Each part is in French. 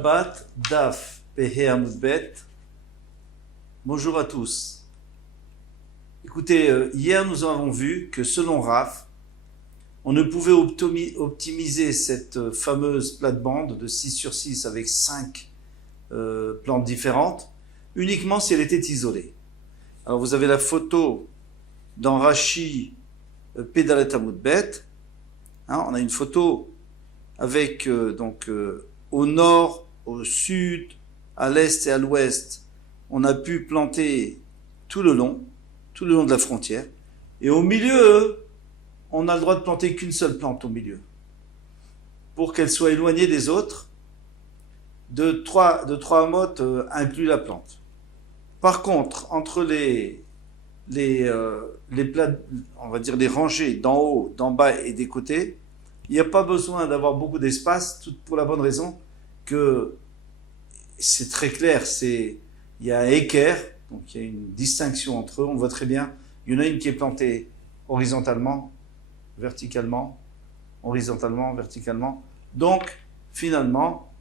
Shabbat, Daf, Pehe Amudbet. Bonjour à tous. Écoutez, hier nous avons vu que selon Rav, on ne pouvait optimiser cette fameuse plate-bande de 6 sur 6 avec 5 plantes différentes, uniquement si elle était isolée. Alors vous avez la photo dans Rashi Pedalet Amudbet. On a une photo avec au nord, au sud, à l'est et à l'ouest, on a pu planter tout le long de la frontière. Et au milieu, on a le droit de planter qu'une seule plante au milieu, pour qu'elle soit éloignée des autres. De trois amotes inclut la plante. Par contre, entre les plats, on va dire les rangées d'en haut, d'en bas et des côtés, il n'y a pas besoin d'avoir beaucoup d'espace, pour la bonne raison que c'est très clair, il y a un équerre, donc il y a une distinction entre eux, on voit très bien, il y en a une qui est plantée horizontalement, verticalement, donc finalement,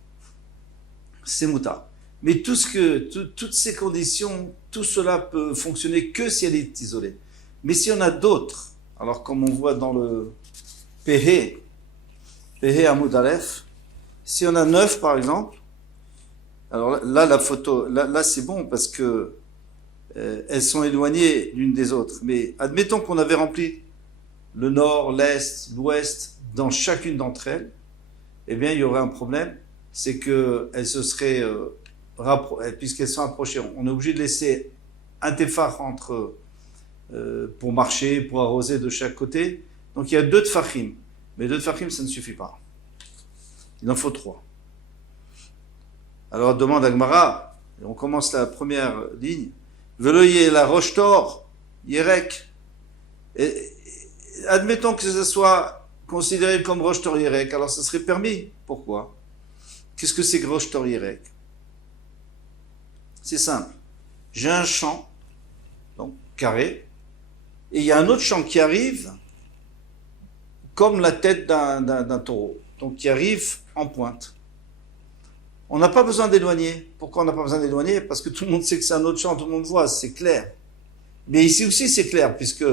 c'est mouta. Mais toutes ces conditions, tout cela peut fonctionner que si elle est isolée. Mais si on a d'autres, alors comme on voit dans le Pehe Amud Aleph, si on a 9 par exemple, alors là la photo, là c'est bon parce que elles sont éloignées l'une des autres. Mais admettons qu'on avait rempli le nord, l'est, l'ouest dans chacune d'entre elles, eh bien il y aurait un problème, c'est que elles se seraient puisqu'elles sont approchées, on est obligé de laisser un tefar entre pour marcher, pour arroser de chaque côté. Donc il y a 2 tefachim. Mais 2 tefachim, ça ne suffit pas. Il en faut 3. Alors demande à Gemara, et on commence la première ligne. Veloye la roche tor, yerek. Admettons que ce soit considéré comme roche tor yerek, alors ça serait permis. Pourquoi? Qu'est-ce que c'est que roche tor yerek? C'est simple. J'ai un champ, donc carré, et il y a un autre champ qui arrive comme la tête d'un taureau, donc qui arrive en pointe. On n'a pas besoin d'éloigner. Pourquoi on n'a pas besoin d'éloigner? Parce que tout le monde sait que c'est un autre champ, tout le monde voit, c'est clair. Mais ici aussi c'est clair, puisque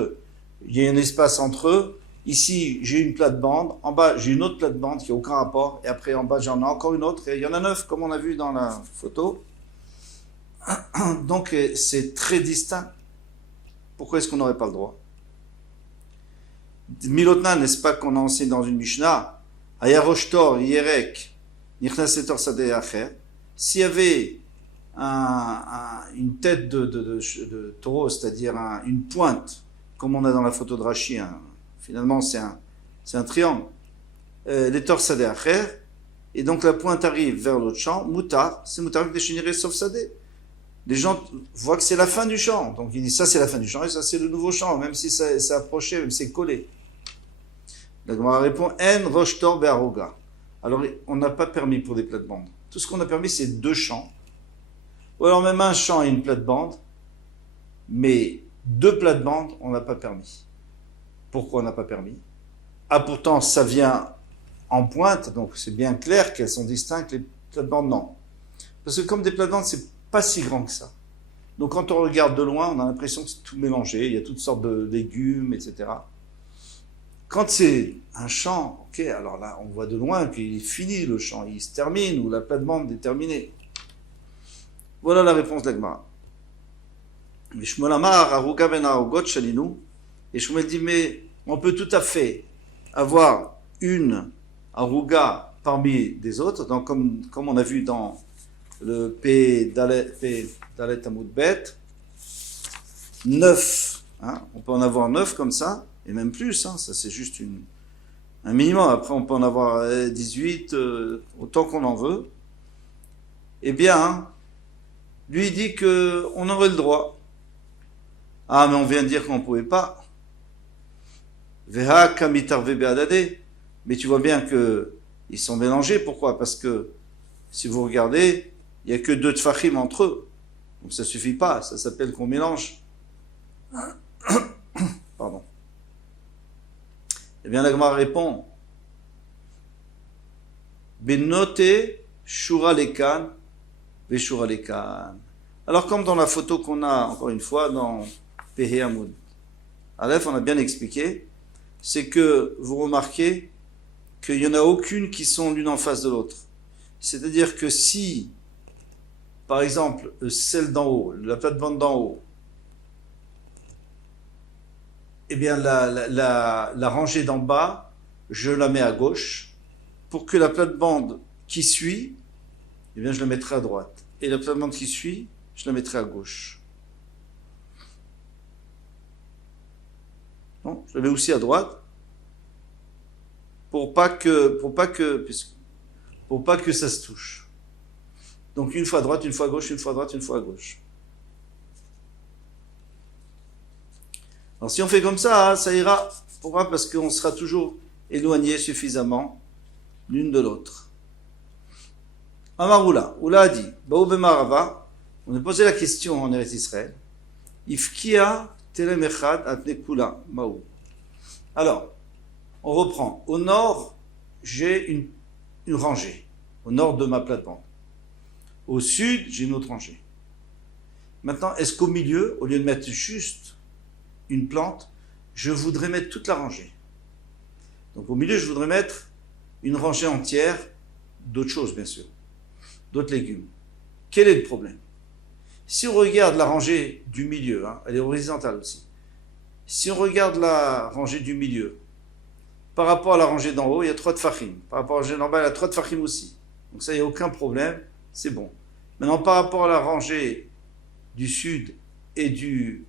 il y a un espace entre eux. Ici j'ai une plate-bande, en bas j'ai une autre plate-bande qui n'a aucun rapport, et après en bas j'en ai encore une autre, et il y en a 9 comme on a vu dans la photo. Donc c'est très distinct. Pourquoi est-ce qu'on n'aurait pas le droit? Milotna, n'est-ce pas qu'on a enseigné dans une Mishnah, Ayaroshtor, Yerek, Nichnasetor Sadeh Acher, s'il y avait une tête de taureau, c'est-à-dire une pointe, comme on a dans la photo de Rashi, finalement c'est un triangle, les torts Sadeh Acher, et donc la pointe arrive vers l'autre champ, Moutar, c'est Moutar que des sauf Sadeh. Les gens voient que c'est la fin du champ, donc ils disent ça c'est la fin du champ et ça c'est le nouveau champ, même si c'est approché, même si c'est collé. La Gemara répond En rosh tor be'aroga. Alors on n'a pas permis pour des plates-bandes. Tout ce qu'on a permis c'est 2 champs. Ou alors même un champ et une plate-bande, mais 2 plates-bandes on n'a pas permis. Pourquoi on n'a pas permis? Pourtant ça vient en pointe, donc c'est bien clair qu'elles sont distinctes, les plates-bandes non. Parce que comme des plates-bandes c'est pas si grand que ça. Donc quand on regarde de loin, on a l'impression que c'est tout mélangé, il y a toutes sortes de légumes, etc. Quand c'est un champ, ok, alors là, on voit de loin qu'il est fini le champ, il se termine, ou la plate-bande est terminée. Voilà la réponse d'Agmara. Et Shmuel dit, mais on peut tout à fait avoir une aruga parmi des autres, donc comme on a vu dans le P Dalet Amudbet, 9, on peut en avoir 9 comme ça, et même plus, ça c'est juste un minimum, après on peut en avoir 18, autant qu'on en veut. Eh bien, lui dit qu'on aurait le droit. Mais on vient de dire qu'on ne pouvait pas. Veha kamitarve be'adade. Mais tu vois bien qu'ils sont mélangés, pourquoi? Parce que, si vous regardez, il n'y a que 2 tfachim entre eux. Donc ça ne suffit pas, ça s'appelle qu'on mélange. Pardon. Eh bien, la Gemara répond Benote shura lekan, veshura lekan. Alors comme dans la photo qu'on a, encore une fois, dans Pehe Hamoud Aleph, on a bien expliqué, c'est que vous remarquez qu'il n'y en a aucune qui sont l'une en face de l'autre. C'est-à-dire que si, par exemple, celle d'en haut, la plate-bande d'en haut, eh bien la rangée d'en bas, je la mets à gauche, pour que la plate-bande qui suit, eh bien je la mettrai à droite. Et la plate-bande qui suit, je la mettrai à gauche. Non, je la mets aussi à droite, pour pas que ça se touche. Donc une fois à droite, une fois à gauche, une fois à droite, une fois à gauche. Alors si on fait comme ça, ça ira. Pourquoi? Parce qu'on sera toujours éloigné suffisamment l'une de l'autre. Amaroula, Oula a dit, Baoube Marava, on a posé la question en Eretz Israël, Ifkia Telem Echad Atnekula Maou. Alors, on reprend. Au nord, j'ai une rangée, au nord de ma plate-bande. Au sud, j'ai une autre rangée. Maintenant, est-ce qu'au milieu, au lieu de mettre juste une plante, je voudrais mettre toute la rangée? Donc au milieu, je voudrais mettre une rangée entière d'autres choses, bien sûr, d'autres légumes. Quel est le problème? Si on regarde la rangée du milieu, elle est horizontale aussi. Si on regarde la rangée du milieu, par rapport à la rangée d'en haut, il y a 3 tfachim. Par rapport à la rangée d'en bas, il y a 3 tfachim aussi. Donc ça, il n'y a aucun problème, c'est bon. Maintenant, par rapport à la rangée du sud et de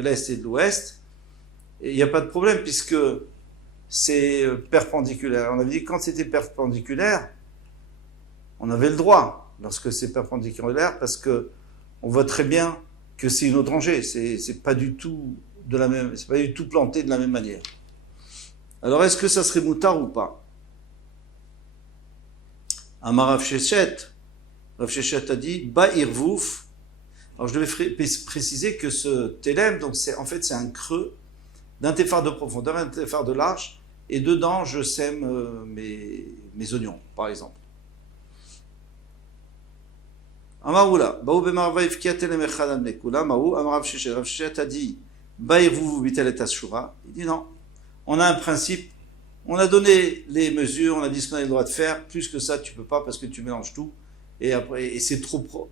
l'est et de l'ouest, il n'y a pas de problème puisque c'est perpendiculaire. On avait dit que quand c'était perpendiculaire, on avait le droit lorsque c'est perpendiculaire parce que on voit très bien que c'est une autre rangée. C'est pas du tout c'est pas du tout planté de la même manière. Alors est-ce que ça serait moutard ou pas? Amar Rav Sheshet a dit Ba irvouf. Alors je devais préciser que ce télème, donc c'est un creux d'un téphar de profondeur, un téphar de large, et dedans je sème mes oignons, par exemple. Amaroula, Baou Bemarva Ifkia Telem Echad Amnekula, Maou, Amar Rav Sheshet a dit Ba irvouf Bitel et Ashura. Il dit non. On a un principe, on a donné les mesures, on a dit ce qu'on a le droit de faire, plus que ça tu peux pas parce que tu mélanges tout, et c'est trop propre.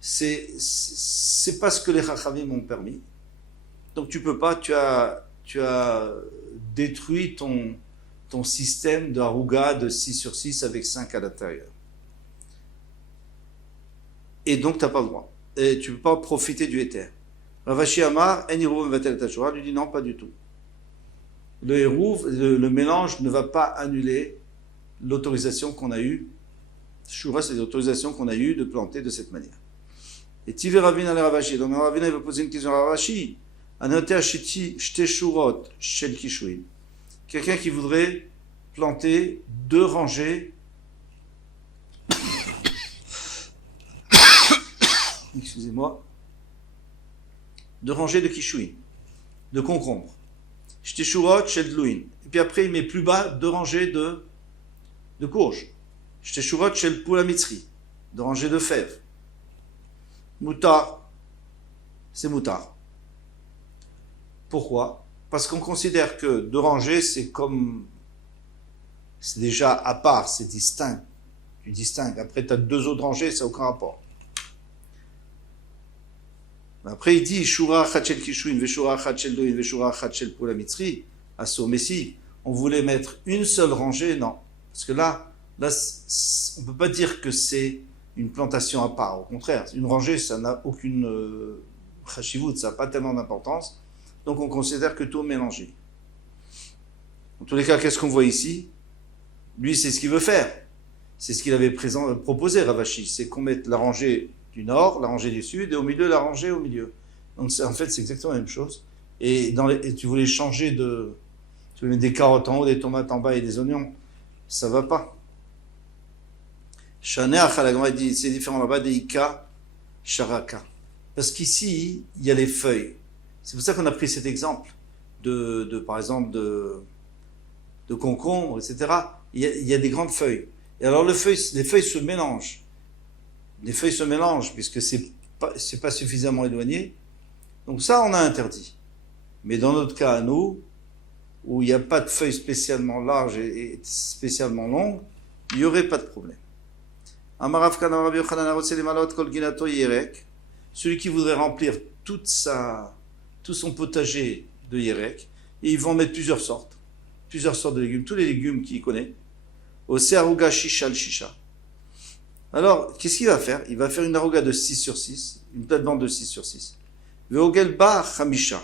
C'est pas ce que les Chachamim m'ont permis. Donc tu peux pas, tu as détruit ton système de harouga de 6 sur 6 avec 5 à l'intérieur. Et donc tu n'as pas le droit. Et tu ne peux pas profiter du éther. Ravashi Amar, En Hirouv Mevatel Tashura, lui dit non, pas du tout. Le Hirouv, le mélange ne va pas annuler l'autorisation qu'on a eue. Shura, c'est l'autorisation qu'on a eue de planter de cette manière. Et Tivé Ravina le Ravashi. Donc Ravina, il va poser une question à Ravashi. Anoté Ashiti Shte Shurot Shel Kishuim. Quelqu'un qui voudrait planter 2 rangées. Excusez-moi. 2 rangées de kishuim, de concombres. Shteshurot shel dlouin. Et puis après, il met plus bas 2 rangées de courges. Shteshurot shel poulamitzri. 2 rangées de fèves. Moutar. C'est moutar. Pourquoi? Parce qu'on considère que 2 rangées, c'est déjà à part, c'est distinct. Tu distingues. Après, tu as 2 autres rangées, ça n'a aucun rapport. Après, il dit Shura Chachel Kishuin, Veshura Chachel Doin, Veshura Chachel Poula Mitzri, Asso Messi. On voulait mettre une seule rangée, non. Parce que là on ne peut pas dire que c'est une plantation à part. Au contraire, une rangée, ça n'a aucune chashivut, ça n'a pas tellement d'importance. Donc on considère que tout est mélangé. En tous les cas, qu'est-ce qu'on voit ici? Lui, c'est ce qu'il veut faire. C'est ce qu'il avait proposé, Ravashi. C'est qu'on mette la rangée du nord, la rangée du sud, et au milieu, la rangée au milieu. Donc en fait, c'est exactement la même chose. Et tu voulais changer tu voulais mettre des carottes en haut, des tomates en bas et des oignons. Ça va pas. Shaneach, la Gemara dit, c'est différent là-bas, des Ika, Sharaka. Parce qu'ici, il y a les feuilles. C'est pour ça qu'on a pris cet exemple par exemple, de concombre, etc. il y a des grandes feuilles. Et alors les feuilles se mélangent. Les feuilles se mélangent puisque c'est pas suffisamment éloigné. Donc ça, on a interdit. Mais dans notre cas à nous, où il n'y a pas de feuilles spécialement larges et spécialement longues, il n'y aurait pas de problème. Celui qui voudrait remplir tout son potager de Yerek, et ils vont mettre plusieurs sortes de légumes, tous les légumes qu'il connaît, au Seharuga Shisha al Shisha. Alors, qu'est-ce qu'il va faire? Il va faire une aruga de 6 sur 6, une plate-bande de 6 sur 6. Veogel Ba Hamisha.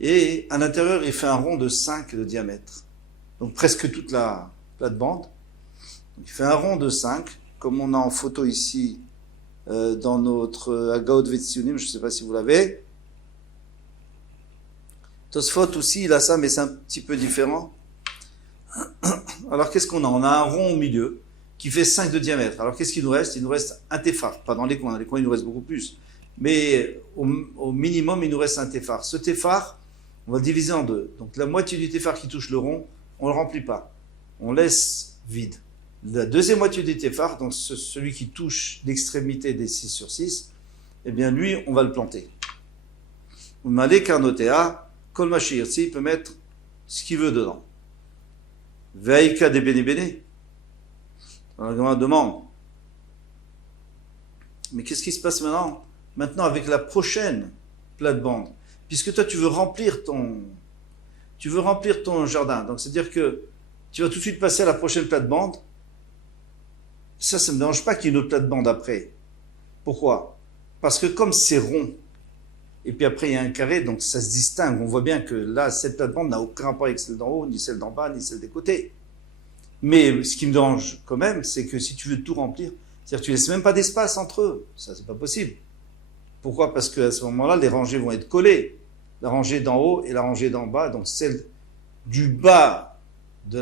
Et à l'intérieur, il fait un rond de 5 de diamètre. Donc presque toute la plate-bande. Il fait un rond de 5, comme on a en photo ici dans notre Agaot Vetsionim, je ne sais pas si vous l'avez. Tosfot aussi, il a ça, mais c'est un petit peu différent. Alors qu'est-ce qu'on a? On a un rond au milieu qui fait 5 de diamètre. Alors qu'est-ce qu'il nous reste? Il nous reste un téphar, pas dans les coins. Dans les coins, il nous reste beaucoup plus. Mais au minimum, il nous reste un téphar. Ce téphar, on va le diviser en deux. Donc la moitié du téphar qui touche le rond, on ne le remplit pas. On laisse vide. La deuxième moitié du téphar, donc celui qui touche l'extrémité des 6 sur 6, eh bien lui, on va le planter. Malé Karnotea, Kolmachirtsi, il peut mettre ce qu'il veut dedans. Veika de Bene Bene. Alors on demande, mais qu'est-ce qui se passe maintenant? Maintenant avec la prochaine plate-bande, puisque toi tu veux remplir ton jardin. Donc c'est-à-dire que tu vas tout de suite passer à la prochaine plate-bande. Ça ne me dérange pas qu'il y ait une autre plate-bande après. Pourquoi? Parce que comme c'est rond, et puis après il y a un carré, donc ça se distingue. On voit bien que là, cette plate-bande n'a aucun rapport avec celle d'en haut, ni celle d'en bas, ni celle des côtés. Mais ce qui me dérange quand même, c'est que si tu veux tout remplir, c'est-à-dire que tu laisses même pas d'espace entre eux. Ça, c'est pas possible. Pourquoi? Parce qu'à ce moment-là, les rangées vont être collées. La rangée d'en haut et la rangée d'en bas, donc celle du bas de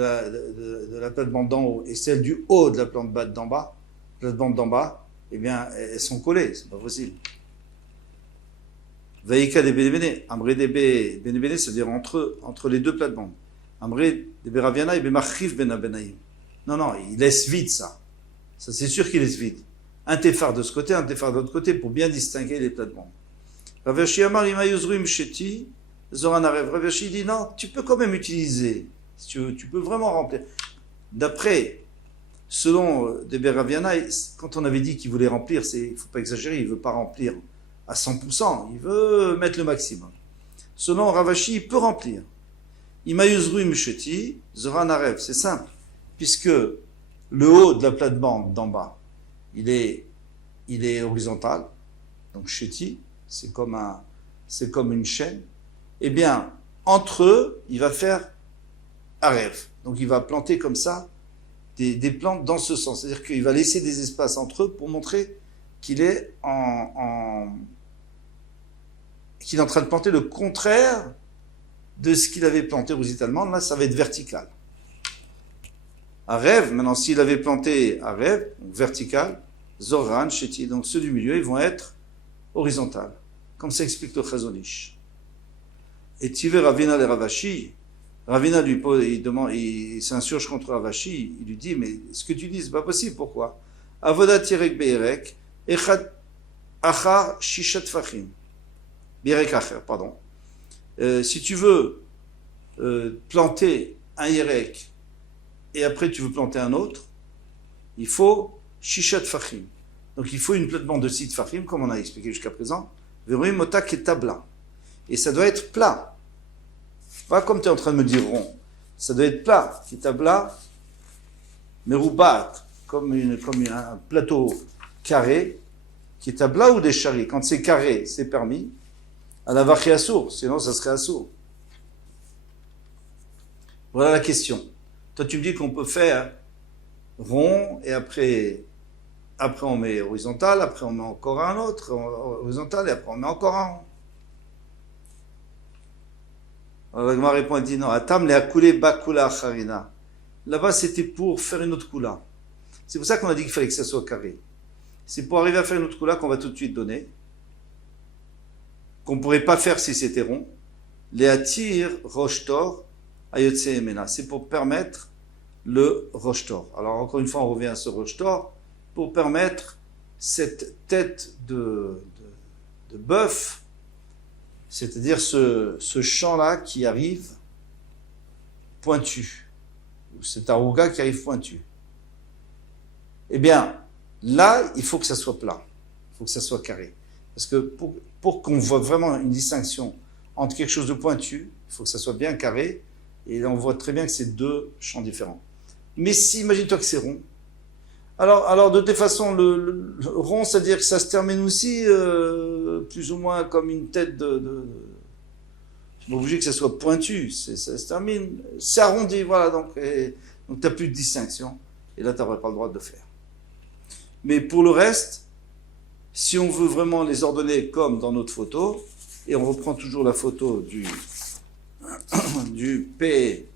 la plate-bande d'en haut et celle du haut de la plate-bande d'en bas, eh bien, elles sont collées. C'est pas possible. Vaïka des Bénébéné, Amré des Bénébéné, c'est-à-dire entre les deux plates-bandes. Amré des Béraviana et Bémachif Benabenaïm. Non, il laisse vide ça. Ça, c'est sûr qu'il laisse vide. Un téphar de ce côté, un téphar de l'autre côté, pour bien distinguer les plates-bandes. Ravashi Amar Imayuzrim Sheti, Zoranarev. Ravashi dit non, tu peux quand même utiliser. Si tu peux vraiment remplir. D'après, selon des Béraviana, quand on avait dit qu'il voulait remplir, il ne faut pas exagérer, il ne veut pas remplir à 100%, il veut mettre le maximum. Selon Ravashi, il peut remplir. Imayuzru Msheti, Zoranarev, c'est simple, puisque le haut de la plate-bande d'en bas, il est horizontal, donc Sheti, c'est comme une chaîne, eh bien, entre eux, il va faire Arev. Donc il va planter comme ça des plantes dans ce sens, c'est-à-dire qu'il va laisser des espaces entre eux pour montrer qu'il est qu'il est en train de planter le contraire de ce qu'il avait planté horizontalement. Là, ça va être vertical. Arev, maintenant, s'il avait planté Arev, donc vertical, Zoran, Sheti, donc ceux du milieu, ils vont être horizontales. Comme ça explique le Chazonish. Et Tivé Ravina les Ravashi, Ravina lui pose, il s'insurge contre Ravashi, il lui dit, mais ce que tu dis, c'est pas possible, pourquoi? Avodat Yerek Be'erek, Echad Achar Shishat Fachim. Be'erek Acher, pardon. Si tu veux planter un Yerek, et après tu veux planter un autre, il faut Shishat Fachim. Donc il faut une plate-bande de 6 Fachim, comme on a expliqué jusqu'à présent, Veroim Motak et Tabla. Et ça doit être plat. Pas comme tu es en train de me dire rond. Ça doit être plat. Kitabla, meroubat, comme un plateau carré. Kitabla ou des charis. Quand c'est carré, c'est permis. À la vache assour, sinon ça serait assour. Voilà la question. Toi, tu me dis qu'on peut faire rond et après on met horizontal, après on met encore un autre horizontal et après on met encore un rond. Alors la Gemara répond, elle dit non, Atam le akoulé bakula acharina. Là-bas, c'était pour faire une autre koula. C'est pour ça qu'on a dit qu'il fallait que ça soit carré. C'est pour arriver à faire une autre koula qu'on va tout de suite donner, qu'on ne pourrait pas faire si c'était rond. Les atir rochetor ayotse emena. C'est pour permettre le Roshtor. Alors encore une fois, on revient à ce Roshtor pour permettre cette tête de bœuf, c'est-à-dire ce champ-là qui arrive pointu, ou cet arouga qui arrive pointu. Eh bien, là, il faut que ça soit plat, il faut que ça soit carré. Parce que pour qu'on voit vraiment une distinction entre quelque chose de pointu, il faut que ça soit bien carré, et là, on voit très bien que c'est deux champs différents. Mais si, imagine-toi que c'est rond. Alors de toute façon, le rond, c'est-à-dire que ça se termine aussi plus ou moins comme une tête c'est pas obligé que ça soit pointu, ça se termine, c'est arrondi, voilà, donc tu n'as plus de distinction, et là, tu n'aurais pas le droit de le faire. Mais pour le reste, si on veut vraiment les ordonner comme dans notre photo, et on reprend toujours la photo du P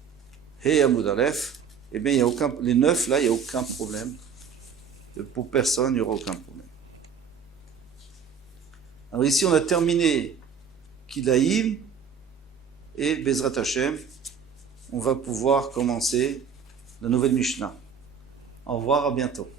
et Amoud Aleph, eh bien, il y a aucun, les 9 là, il n'y a aucun problème. Pour personne, il n'y aura aucun problème. Alors ici, on a terminé Kilaïm et Bezrat Hashem. On va pouvoir commencer la nouvelle Mishnah. Au revoir, à bientôt.